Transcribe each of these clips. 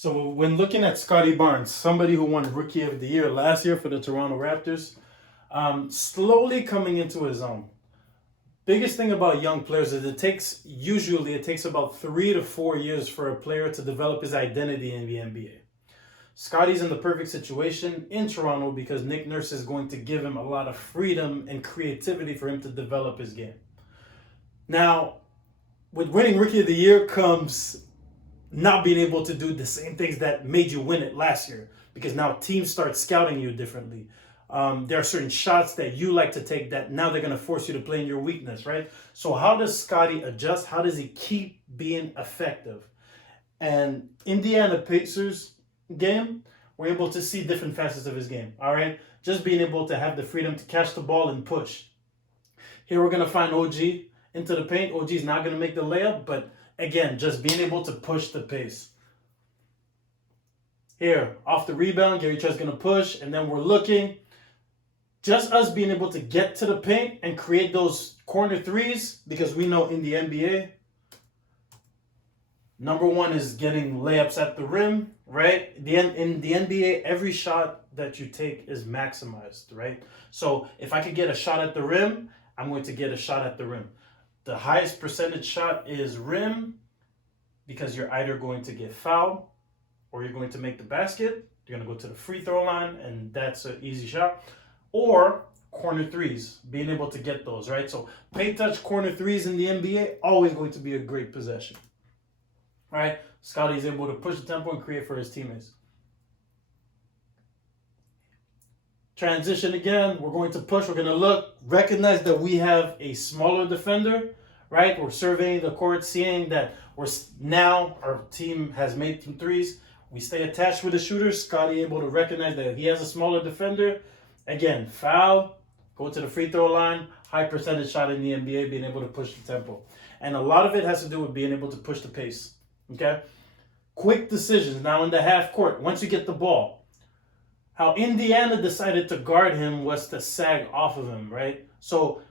So when looking at Scottie Barnes, somebody who won Rookie of the Year last year for the Toronto Raptors, slowly coming into his own. Biggest thing about young players is it takes about 3 to 4 years for a player to develop his identity in the NBA. Scottie's in the perfect situation in Toronto because Nick Nurse is going to give him a lot of freedom and creativity for him to develop his game. Now, with winning Rookie of the Year comes not being able to do the same things that made you win it last year because now teams start scouting you differently. There are certain shots that you like to take that now they're going to force you to play in your weakness, right? So how does Scottie adjust? How does he keep being effective? And Indiana Pacers game, we're able to see different facets of his game, all right? Just being able to have the freedom to catch the ball and push. Here we're going to find OG into the paint. OG's not going to make the layup, but again, just being able to push the pace. Here, off the rebound, Gary Trent's going to push, and then we're looking. Just us being able to get to the paint and create those corner threes, because we know in the NBA, number one is getting layups at the rim, right? In the NBA, every shot that you take is maximized, right? So if I could get a shot at the rim, I'm going to get a shot at the rim. The highest percentage shot is rim because you're either going to get fouled or you're going to make the basket. You're going to go to the free throw line, and that's an easy shot. Or corner threes, being able to get those, right? So paint touch corner threes in the NBA, always going to be a great possession, right? Scottie's able to push the tempo and create for his teammates. Transition again, we're going to push, we're going to look, recognize that we have a smaller defender, right? We're surveying the court, seeing that now our team has made some threes. We stay attached with the shooter. Scottie able to recognize that he has a smaller defender. Again, foul, go to the free throw line, high percentage shot in the NBA, being able to push the tempo. And a lot of it has to do with being able to push the pace, okay? Quick decisions now in the half court, once you get the ball. How Indiana decided to guard him was to sag off of him, right? So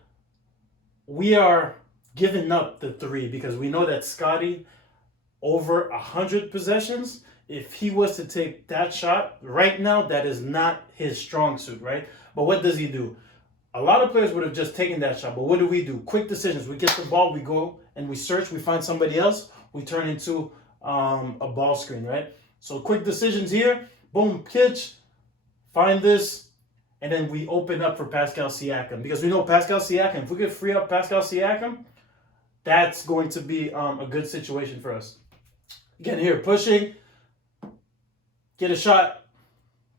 we are giving up the three because we know that Scottie, over 100 possessions, if he was to take that shot right now, that is not his strong suit, right? But what does he do? A lot of players would have just taken that shot, but what do? Quick decisions. We get the ball, we go and we search, we find somebody else, we turn into a ball screen, right? So quick decisions here, boom, pitch, find this, and then we open up for Pascal Siakam because we know Pascal Siakam, if we could free up Pascal Siakam, that's going to be a good situation for us. Again, here, pushing, get a shot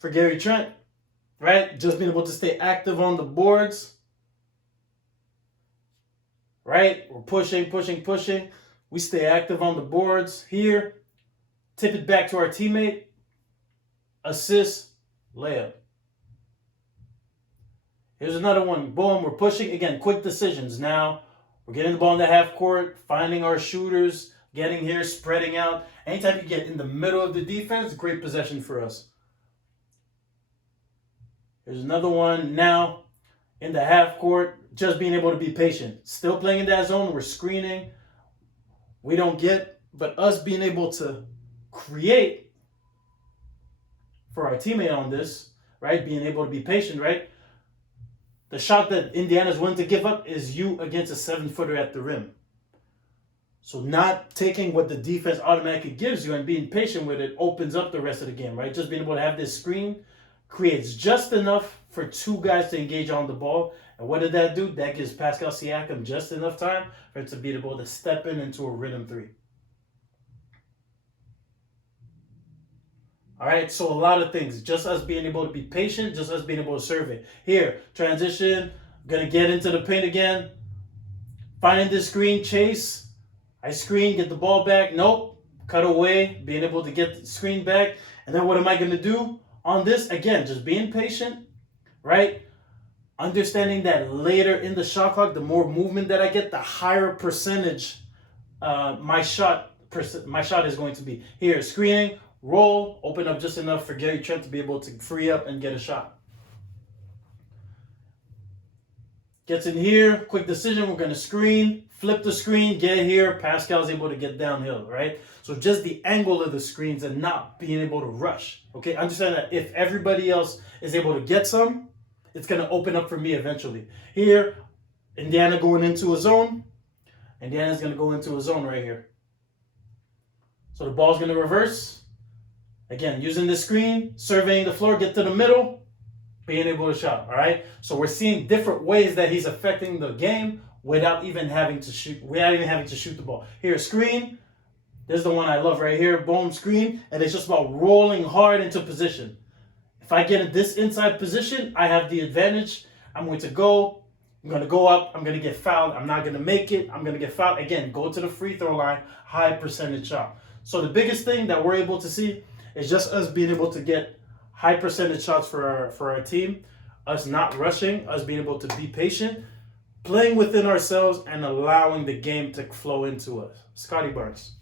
for Gary Trent, right? Just being able to stay active on the boards, right? We're pushing. We stay active on the boards here. Tip it back to our teammate. Assist, layup. Here's another one. Boom, we're pushing. Again, quick decisions. Now, we're getting the ball in the half court, finding our shooters, getting here, spreading out. Anytime you get in the middle of the defense, great possession for us. Here's another one. Now, in the half court, just being able to be patient. Still playing in that zone. We're screening. We don't get, but us being able to create for our teammate on this, right? Being able to be patient, right? The shot that Indiana's willing to give up is you against a 7-footer at the rim. So not taking what the defense automatically gives you and being patient with it opens up the rest of the game, right? Just being able to have this screen creates just enough for two guys to engage on the ball. And what did that do? That gives Pascal Siakam just enough time for him to be able to step into a rhythm three. All right, so a lot of things. Just us being able to be patient, just us being able to serve it. Here, transition, going to get into the paint again. Finding the screen, chase. I screen, get the ball back. Nope. Cut away, being able to get the screen back. And then what am I going to do on this? Again, just being patient, right? Understanding that later in the shot clock, the more movement that I get, the higher percentage my shot is going to be. Here, screening, roll, open up just enough for Gary Trent to be able to free up and get a shot. Gets in here, quick decision, we're going to screen, flip the screen, get here, Pascal's able to get downhill, right? So just the angle of the screens and not being able to rush, okay? Understand that if everybody else is able to get some, it's going to open up for me eventually. Here, Indiana going into a zone. Indiana's going to go into a zone right here. So the ball's going to reverse. Again, using the screen, surveying the floor, get to the middle, being able to shot, all right? So we're seeing different ways that he's affecting the game without even having to shoot the ball. Here, screen. There's the one I love right here, boom, screen. And it's just about rolling hard into position. If I get in this inside position, I have the advantage. I'm going to go up, I'm going to get fouled. I'm not going to make it. I'm going to get fouled. Again, go to the free throw line, high percentage shot. So the biggest thing that we're able to see is just us being able to get high percentage shots for our team, us not rushing, us being able to be patient, playing within ourselves, and allowing the game to flow into us. Scottie Barnes.